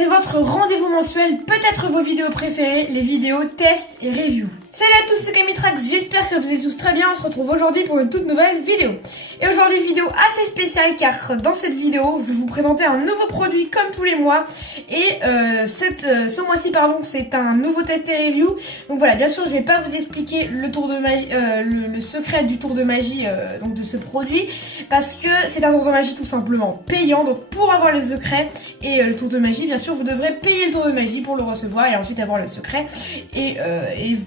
C'est votre rendez-vous mensuel, peut-être vos vidéos préférées, les vidéos tests et reviews. Salut à tous, c'est Kamitrax, j'espère que vous allez tous très bien, on se retrouve aujourd'hui pour une toute nouvelle vidéo. Et aujourd'hui, vidéo assez spéciale car dans cette vidéo, je vais vous présenter un nouveau produit comme tous les mois. Et ce mois-ci, c'est un nouveau test et review. Donc voilà, bien sûr, je vais pas vous expliquer le tour de magie, le secret du tour de magie donc de ce produit. Parce que c'est un tour de magie tout simplement payant. Donc pour avoir le secret et le tour de magie, bien sûr, vous devrez payer le tour de magie pour le recevoir et ensuite avoir le secret. Et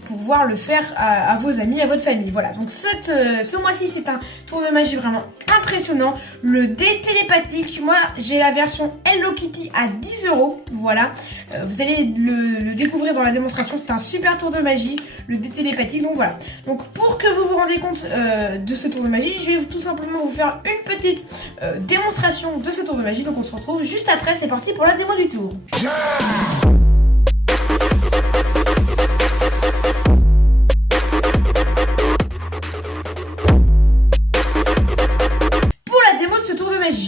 pouvoir le faire à vos amis, à votre famille. Voilà, donc ce mois-ci, c'est un tour de magie vraiment impressionnant. Le dé télépathique, moi, j'ai la version Hello Kitty à 10 €. Voilà, vous allez le découvrir dans la démonstration. C'est un super tour de magie, le dé télépathique. Donc voilà, donc pour que vous vous rendiez compte de ce tour de magie, je vais tout simplement vous faire une petite démonstration de ce tour de magie. Donc on se retrouve juste après, c'est parti pour la démo du tour.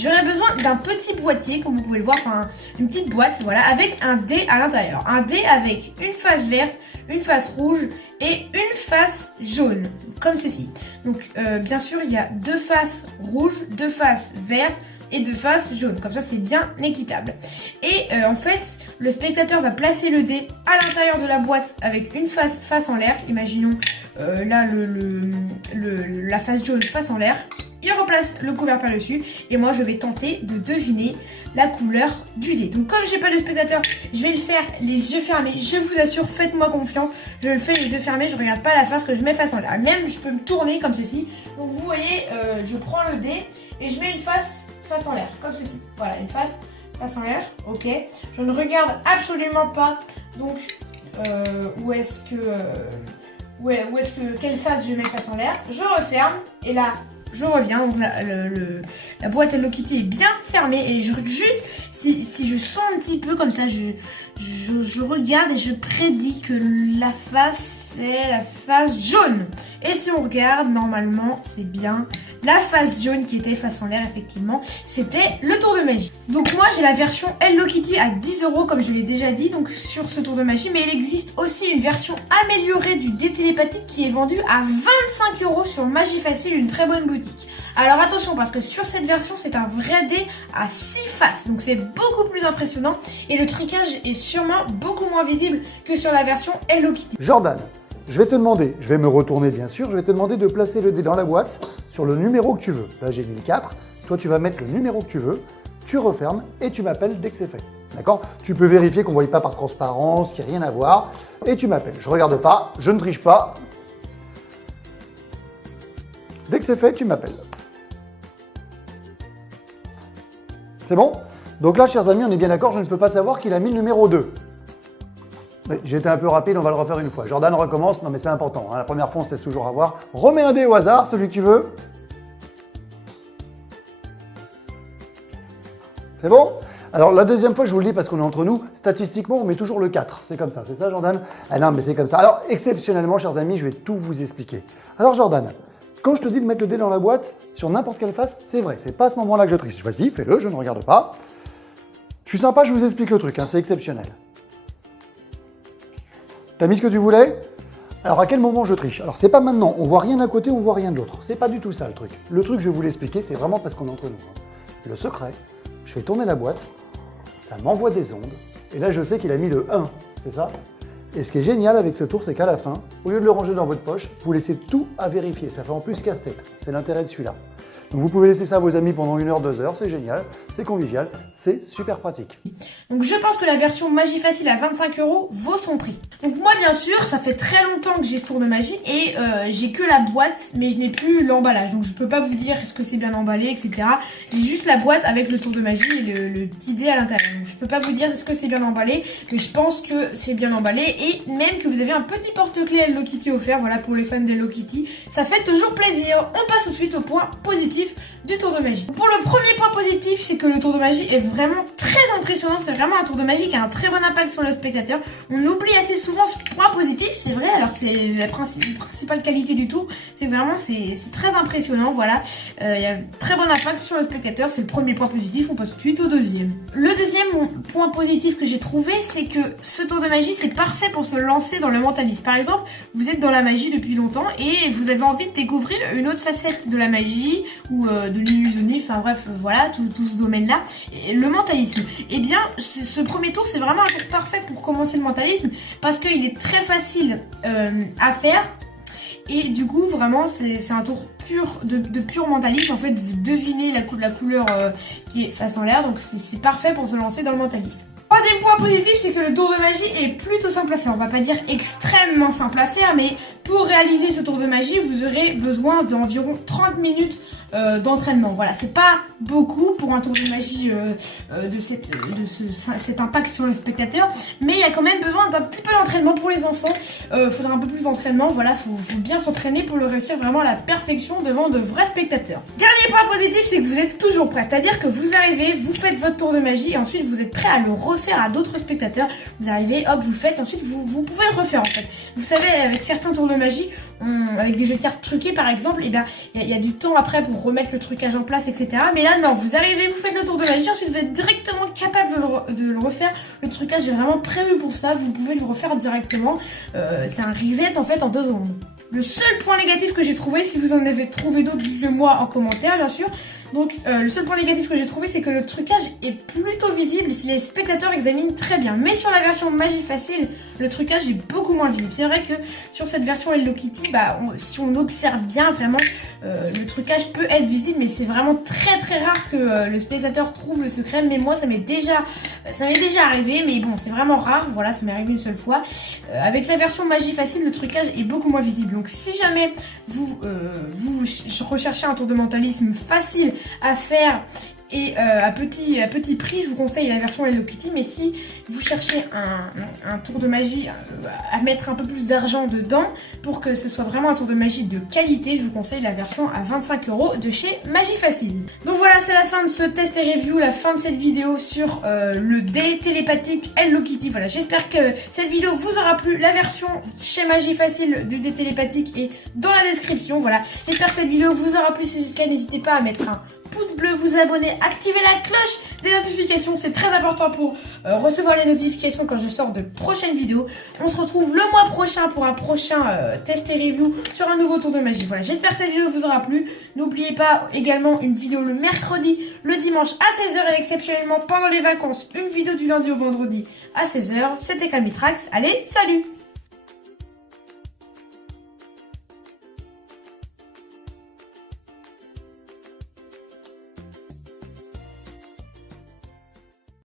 J'aurais besoin d'un petit boîtier, comme vous pouvez le voir, enfin une petite boîte, voilà, avec un dé à l'intérieur. Un dé avec une face verte, une face rouge et une face jaune, comme ceci. Donc bien sûr, il y a deux faces rouges, deux faces vertes et deux faces jaunes. Comme ça, c'est bien équitable. Et en fait, le spectateur va placer le dé à l'intérieur de la boîte avec une face en l'air. Imaginons là la face jaune face en l'air. Il replace le couvercle par-dessus et moi je vais tenter de deviner la couleur du dé. Donc comme j'ai pas de spectateur, je vais le faire les yeux fermés. Je vous assure, faites-moi confiance. Je le fais les yeux fermés, je regarde pas la face que je mets face en l'air. Même je peux me tourner comme ceci. Donc vous voyez, je prends le dé et je mets une face en l'air, comme ceci. Voilà, une face en l'air, ok. Je ne regarde absolument pas donc quelle face je mets face en l'air. Je referme et là je reviens, donc la boîte Hello Kitty est bien fermée et si je sens un petit peu comme ça, je regarde et je prédis que la face c'est la face jaune. Et si on regarde, normalement c'est bien la face jaune qui était face en l'air, effectivement. C'était le tour de magie. Donc moi j'ai la version Hello Kitty à 10 € comme je l'ai déjà dit donc sur ce tour de magie. Mais il existe aussi une version améliorée du dé télépathique qui est vendue à 25 € sur Magie Facile, une très bonne boutique. Alors attention parce que sur cette version c'est un vrai dé à 6 faces. Donc c'est beaucoup plus impressionnant et le tricage est sûrement beaucoup moins visible que sur la version Hello Kitty. Jordan, je vais te demander, je vais me retourner bien sûr, je vais te demander de placer le dé dans la boîte sur le numéro que tu veux. Là j'ai mis le 4, toi tu vas mettre le numéro que tu veux, tu refermes et tu m'appelles dès que c'est fait. D'accord? Tu peux vérifier qu'on ne voit pas par transparence, qu'il n'y a rien à voir, et tu m'appelles. Je ne regarde pas, je ne triche pas. Dès que c'est fait, tu m'appelles. C'est bon? Donc là, chers amis, on est bien d'accord, je ne peux pas savoir qu'il a mis le numéro 2. Oui, j'ai été un peu rapide, on va le refaire une fois. Jordan recommence, non mais c'est important, hein. La première fois on se laisse toujours avoir. Remets un dé au hasard, celui que tu veux. C'est bon? Alors la deuxième fois, je vous le dis parce qu'on est entre nous, statistiquement on met toujours le 4. C'est comme ça, c'est ça Jordan? Ah non mais c'est comme ça. Alors exceptionnellement, chers amis, je vais tout vous expliquer. Alors Jordan, quand je te dis de mettre le dé dans la boîte, sur n'importe quelle face, c'est vrai, c'est pas à ce moment-là que je triche. Vas-y, fais-le, je ne regarde pas. Je suis sympa, je vous explique le truc, hein, c'est exceptionnel. T'as mis ce que tu voulais? Alors à quel moment je triche? Alors c'est pas maintenant, on voit rien d'un côté, on voit rien de l'autre. C'est pas du tout ça le truc. Le truc, je vais vous l'expliquer, c'est vraiment parce qu'on est entre nous. Le secret, je fais tourner la boîte, ça m'envoie des ondes, et là je sais qu'il a mis le 1, c'est ça? Et ce qui est génial avec ce tour, c'est qu'à la fin, au lieu de le ranger dans votre poche, vous laissez tout à vérifier. Ça fait en plus casse-tête. C'est l'intérêt de celui-là. Donc vous pouvez laisser ça à vos amis pendant 1 heure, 2 heures, c'est génial, c'est convivial, c'est super pratique. Donc je pense que la version Magie Facile à 25 € vaut son prix. Donc moi bien sûr, ça fait très longtemps que j'ai ce tour de magie et j'ai que la boîte, mais je n'ai plus l'emballage. Donc je peux pas vous dire est-ce que c'est bien emballé, etc. J'ai juste la boîte avec le tour de magie et le petit dé à l'intérieur. Donc je peux pas vous dire est-ce que c'est bien emballé, mais je pense que c'est bien emballé et même que vous avez un petit porte-clés Hello Kitty offert, voilà pour les fans d'Hello Kitty. Ça fait toujours plaisir. On passe tout de suite au point positif. positifs du tour de magie. Pour le premier point positif, c'est que le tour de magie est vraiment très impressionnant. C'est vraiment un tour de magie qui a un très bon impact sur le spectateur. On oublie assez souvent ce point positif, c'est vrai, alors que c'est la principale qualité du tour. C'est vraiment, c'est très impressionnant, voilà. Il y a un très bon impact sur le spectateur, c'est le premier point positif. On passe tout de suite au deuxième. Le deuxième point positif que j'ai trouvé, c'est que ce tour de magie, c'est parfait pour se lancer dans le mentalisme. Par exemple, vous êtes dans la magie depuis longtemps et vous avez envie de découvrir une autre facette de la magie ou de l'illusionnisme, enfin bref, voilà, tout ce domaine-là. Et le mentalisme. Eh bien, ce premier tour, c'est vraiment un tour parfait pour commencer le mentalisme parce qu'il est très facile à faire. Et du coup, vraiment, c'est un tour de pur mentalisme. En fait, vous devinez la couleur qui est face en l'air. Donc, c'est parfait pour se lancer dans le mentalisme. Troisième point positif, c'est que le tour de magie est plutôt simple à faire. On va pas dire extrêmement simple à faire, mais pour réaliser ce tour de magie, vous aurez besoin d'environ 30 minutes d'entraînement. Voilà, c'est pas beaucoup pour un tour de magie de cet impact sur le spectateur, mais il y a quand même besoin d'un petit peu d'entraînement pour les enfants. Faudra un peu plus d'entraînement. Voilà, faut bien s'entraîner pour le réussir vraiment à la perfection devant de vrais spectateurs. Dernier point positif, c'est que vous êtes toujours prêt. C'est-à-dire que vous arrivez, vous faites votre tour de magie et ensuite vous êtes prêt à le refaire à d'autres spectateurs. Vous arrivez, hop, vous le faites, ensuite vous pouvez le refaire en fait. Vous savez, avec certains tours de magie, avec des jeux de cartes truqués par exemple, et bien il y a du temps après pour remettre le trucage en place, etc. Mais là non, vous arrivez, vous faites le tour de magie, ensuite vous êtes directement capable de le refaire. Le trucage est vraiment prévu pour ça, vous pouvez le refaire directement. C'est un reset en fait en 2 secondes. Le seul point négatif que j'ai trouvé, si vous en avez trouvé d'autres, dites-le moi en commentaire bien sûr. Donc le seul point négatif que j'ai trouvé, c'est que le trucage est plutôt visible si les spectateurs examinent très bien. Mais sur la version magie facile, le trucage est beaucoup moins visible. C'est vrai que sur cette version Hello Kitty, si on observe bien vraiment, le trucage peut être visible, mais c'est vraiment très très rare que le spectateur trouve le secret. Mais moi ça m'est déjà arrivé, mais bon c'est vraiment rare, voilà, ça m'est arrivé une seule fois. Avec la version magie facile, le trucage est beaucoup moins visible. Donc si jamais vous recherchez un tour de mentalisme facile à faire et à petit prix, je vous conseille la version Hello Kitty. Mais si vous cherchez un tour de magie à mettre un peu plus d'argent dedans pour que ce soit vraiment un tour de magie de qualité, je vous conseille la version à 25 € de chez Magie Facile. Donc voilà, c'est la fin de ce test et review, la fin de cette vidéo sur le dé télépathique Hello Kitty. Voilà, j'espère que cette vidéo vous aura plu. La version chez Magie Facile du dé télépathique est dans la description. Voilà, j'espère que cette vidéo vous aura plu. Si c'est le cas, n'hésitez pas à mettre un pouce bleu, vous abonner, activer la cloche des notifications, c'est très important pour recevoir les notifications quand je sors de prochaines vidéos. On se retrouve le mois prochain pour un prochain test et review sur un nouveau tour de magie. Voilà, j'espère que cette vidéo vous aura plu. N'oubliez pas également une vidéo le mercredi, le dimanche à 16 h et exceptionnellement pendant les vacances, une vidéo du lundi au vendredi à 16 h. C'était Calmitrax, allez, salut!